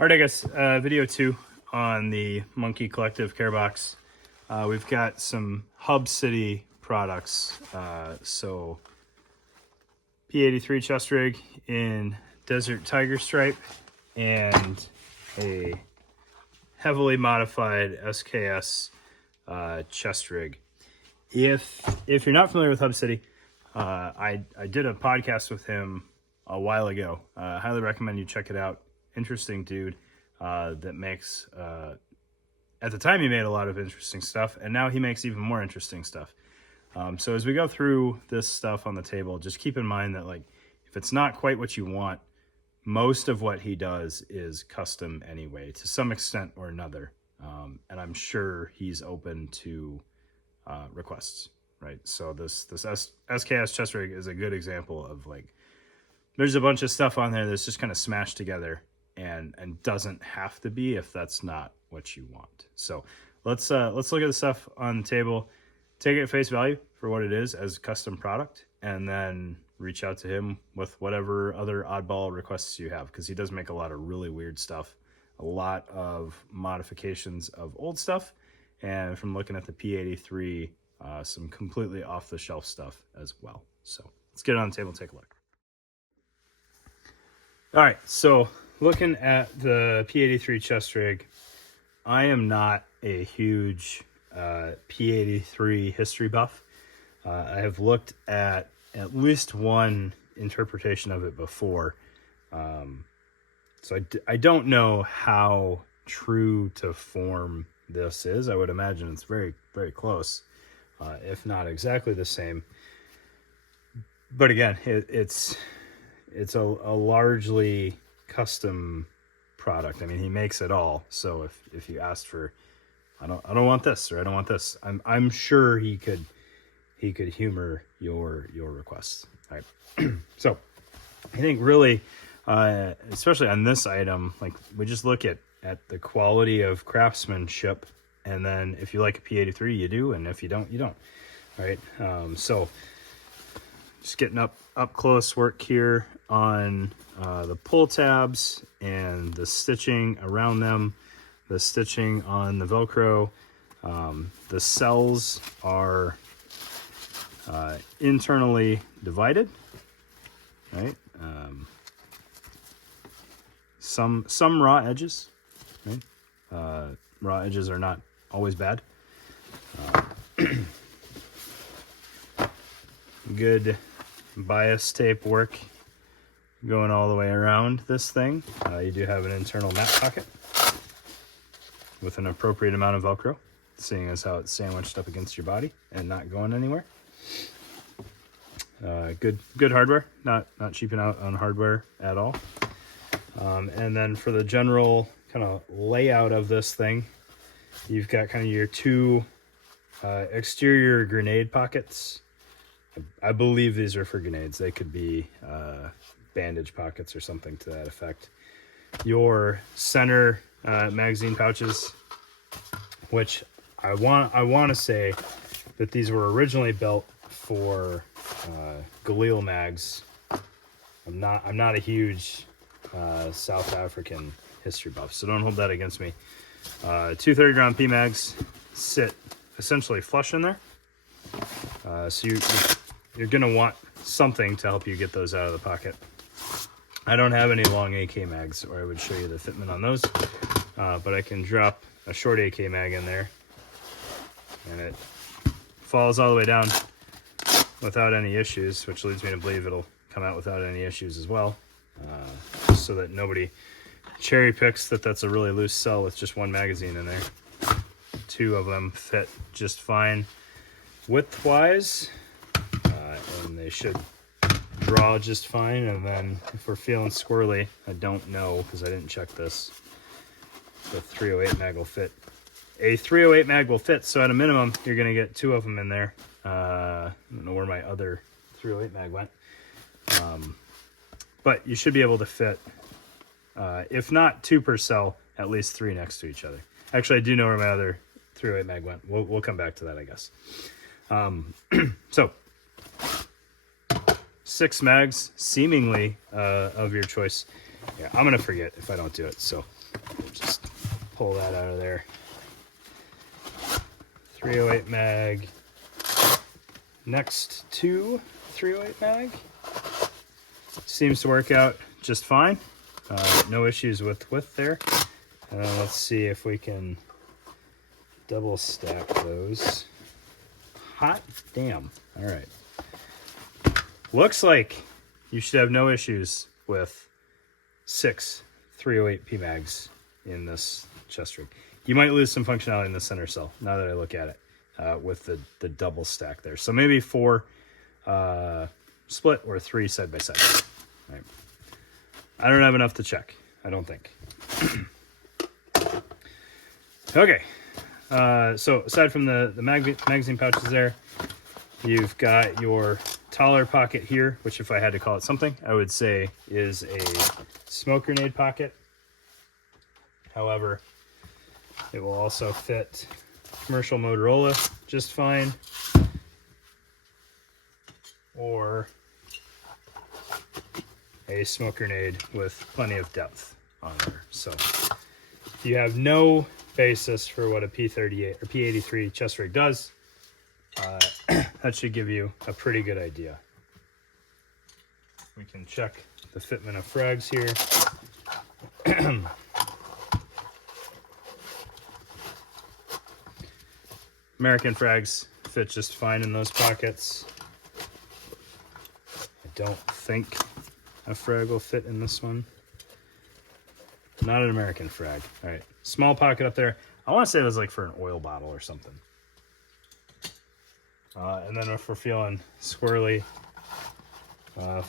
All right, I guess video 2 on the Monkey Collective care box. We've got some Hubcity products. So P83 chest rig in Desert Tiger Stripe and a heavily modified SKS chest rig. If you're not familiar with Hubcity, I did a podcast with him a while ago. Highly recommend you check it out. Interesting dude that makes, at the time he made a lot of interesting stuff, and now he makes even more interesting stuff. So as we go through this stuff on the table, just keep in mind that, like, if it's not quite what you want, most of what he does is custom anyway, to some extent or another. And I'm sure he's open to requests, right? So this SKS chest rig is a good example of, like, there's a bunch of stuff on there that's just kind of smashed together and doesn't have to be if that's not what you want. So let's look at the stuff on the table, take it at face value for what it is as a custom product, and then reach out to him with whatever other oddball requests you have, because he does make a lot of really weird stuff, a lot of modifications of old stuff, and from looking at the P83, some completely off-the-shelf stuff as well. So let's get it on the table and take a look. All right, so looking at the P83 chest rig, I am not a huge P83 history buff. I have looked at least one interpretation of it before. So I don't know how true to form this is. I would imagine it's very, very close, if not exactly the same. But again, it's a largely custom product. I mean, he makes it all. So if you asked for, I don't want this, or I don't want this, I'm sure he could humor your requests. All right. So I think really, especially on this item, like, we just look at the quality of craftsmanship, and then if you like a P83, you do, and if you don't, you don't. All right. So just getting up close work here on the pull tabs and the stitching around them, the stitching on the Velcro. The cells are internally divided, right? Some raw edges, right? Raw edges are not always bad. Good bias tape work going all the way around this thing. You do have an internal mat pocket with an appropriate amount of Velcro, seeing as how it's sandwiched up against your body and not going anywhere. Good hardware, not cheaping out on hardware at all. And then for the general kind of layout of this thing, you've got kind of your two exterior grenade pockets. I believe these are for grenades. They could be bandage pockets or something to that effect. Your center magazine pouches, which I want to say that these were originally built for Galil mags. I'm not a huge South African history buff, so don't hold that against me. 230 round P mags sit essentially flush in there. So you're gonna want something to help you get those out of the pocket. I don't have any long AK mags, or I would show you the fitment on those, but I can drop a short AK mag in there, and it falls all the way down without any issues, which leads me to believe it'll come out without any issues as well, so that nobody cherry picks that's a really loose cell with just one magazine in there. Two of them fit just fine width-wise, and they should draw just fine. And then if we're feeling squirrely, I don't know because I didn't check this, the 308 mag will fit. A 308 mag will fit, so at a minimum, you're going to get two of them in there. I don't know where my other 308 mag went. But you should be able to fit, if not two per cell, at least three next to each other. Actually, I do know where my other 308 mag went. We'll come back to that, I guess. So 6 mags, seemingly of your choice. Yeah, I'm gonna forget if I don't do it, so just pull that out of there. 308 mag next to 308 mag. Seems to work out just fine. No issues with width there. Let's see if we can double stack those. Hot damn. All right. Looks like you should have no issues with 6 308 PMags in this chest rig. You might lose some functionality in the center cell, now that I look at it, with the double stack there. So maybe 4 split or 3 side by side. Right. I don't have enough to check, I don't think. Okay. So aside from the magazine pouches there, you've got your taller pocket here, which if I had to call it something, I would say is a smoke grenade pocket. However, it will also fit commercial Motorola just fine, or a smoke grenade with plenty of depth on there. So if you have no basis for what a P38 or P83 chest rig does, that should give you a pretty good idea. We can check the fitment of frags here. American frags fit just fine in those pockets. I don't think a frag will fit in this one. Not an American frag. All right, small pocket up there. I want to say it was like for an oil bottle or something. And then if we're feeling squirrely, I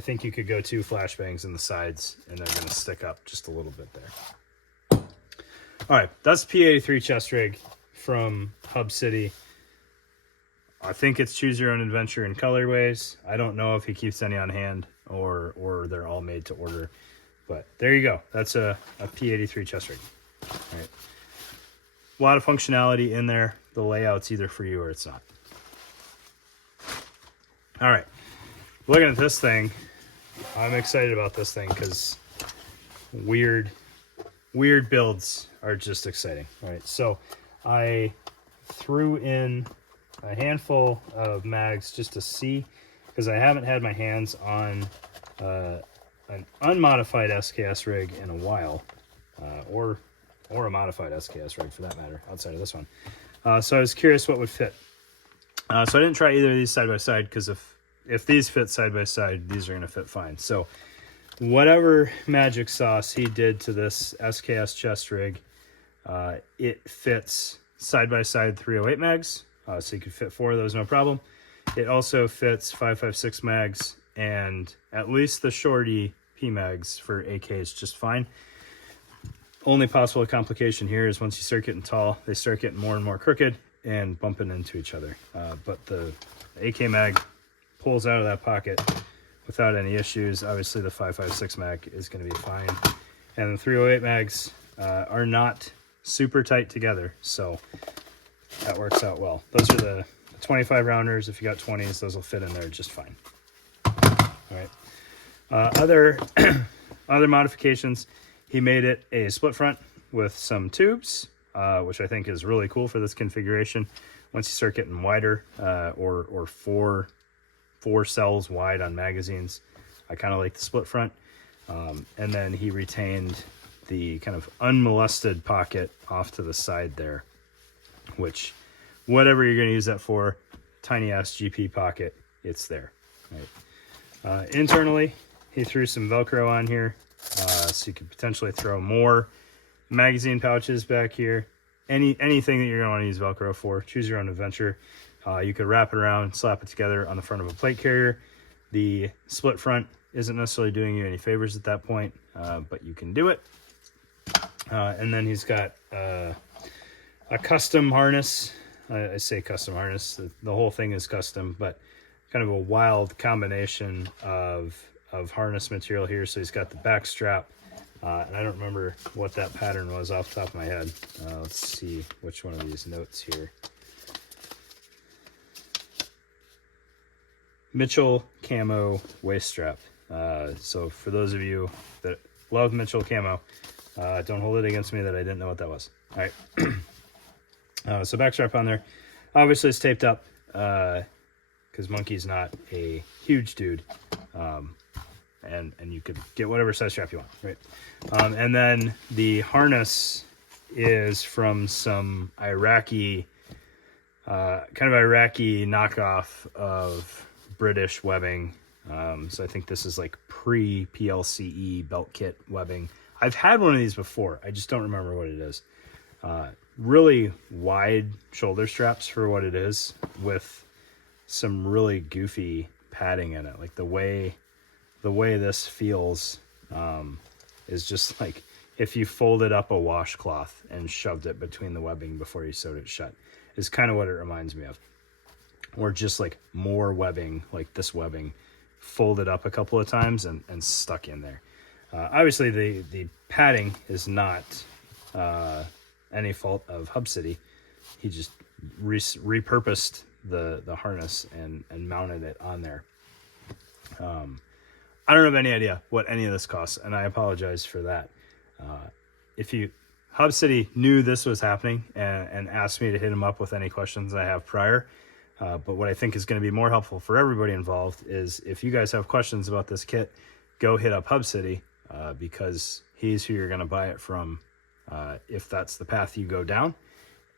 think you could go 2 flashbangs in the sides, and they're going to stick up just a little bit there. All right, that's P83 chest rig from Hubcity. I think it's choose your own adventure in colorways. I don't know if he keeps any on hand or they're all made to order. But there you go. That's a P83 chest rig. All right. A lot of functionality in there. The layout's either for you or it's not. All right. Looking at this thing, I'm excited about this thing because weird builds are just exciting. All right. So I threw in a handful of mags just to see, because I haven't had my hands on an unmodified SKS rig in a while, or a modified SKS rig for that matter, outside of this one. So I was curious what would fit. So I didn't try either of these side by side, because if these fit side by side, these are going to fit fine. So whatever magic sauce he did to this SKS chest rig, it fits side by side 308 mags, so you could fit 4 of those no problem. It also fits 5.56 mags, and at least the shorty P mags for AKs just fine. Only possible complication here is once you start getting tall, they start getting more and more crooked and bumping into each other. But the AK mag pulls out of that pocket without any issues. Obviously the 5.56 mag is going to be fine, and the 308 mags are not super tight together, so that works out well. Those are the 25 rounders. If you got 20s, those will fit in there just fine. All right. Other modifications, he made it a split front with some tubes, which I think is really cool for this configuration. Once you start getting wider, or four cells wide on magazines, I kind of like the split front. And then he retained the kind of unmolested pocket off to the side there, which whatever you're going to use that for, tiny ass GP pocket, it's there. Right. Internally, he threw some Velcro on here, so you could potentially throw more magazine pouches back here. Anything that you're going to want to use Velcro for, choose your own adventure. You could wrap it around, slap it together on the front of a plate carrier. The split front isn't necessarily doing you any favors at that point, but you can do it. And then he's got a custom harness. I say custom harness. The whole thing is custom, but kind of a wild combination of harness material here. So he's got the back strap, and I don't remember what that pattern was off the top of my head. Let's see which one of these notes here. Mitchell camo waist strap. So for those of you that love Mitchell camo, don't hold it against me that I didn't know what that was. All right. So backstrap on there. Obviously it's taped up because Monkey's not a huge dude. And you could get whatever size strap you want, right? And then the harness is from some Iraqi, kind of Iraqi knockoff of British webbing. So I think this is like pre-PLCE belt kit webbing. I've had one of these before. I just don't remember what it is. Really wide shoulder straps for what it is, with some really goofy padding in it. Like the way this feels is just like if you folded up a washcloth and shoved it between the webbing before you sewed it shut, is kind of what it reminds me of. Or just like more webbing, like this webbing folded up a couple of times and stuck in there. Obviously the padding is not any fault of Hubcity. He just repurposed the harness and mounted it on there. I don't have any idea what any of this costs, and I apologize for that. If Hubcity knew this was happening and asked me to hit him up with any questions I have prior, but what I think is going to be more helpful for everybody involved is if you guys have questions about this kit, go hit up Hubcity, because he's who you're going to buy it from if that's the path you go down.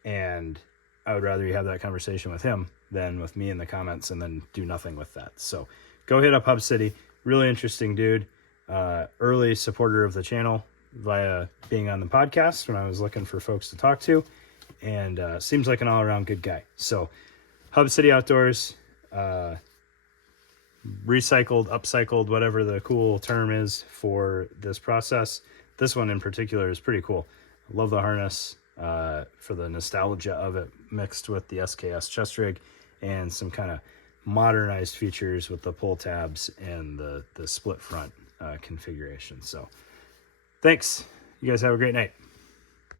And I would rather you have that conversation with him than with me in the comments and then do nothing with that. So go hit up Hubcity. Really interesting dude. Early supporter of the channel via being on the podcast when I was looking for folks to talk to, and seems like an all-around good guy. So Hubcity Outdoors, recycled, upcycled, whatever the cool term is for this process. This one in particular is pretty cool. I love the harness for the nostalgia of it, mixed with the SKS chest rig and some kind of modernized features with the pull tabs and the split front configuration. So thanks. You guys have a great night.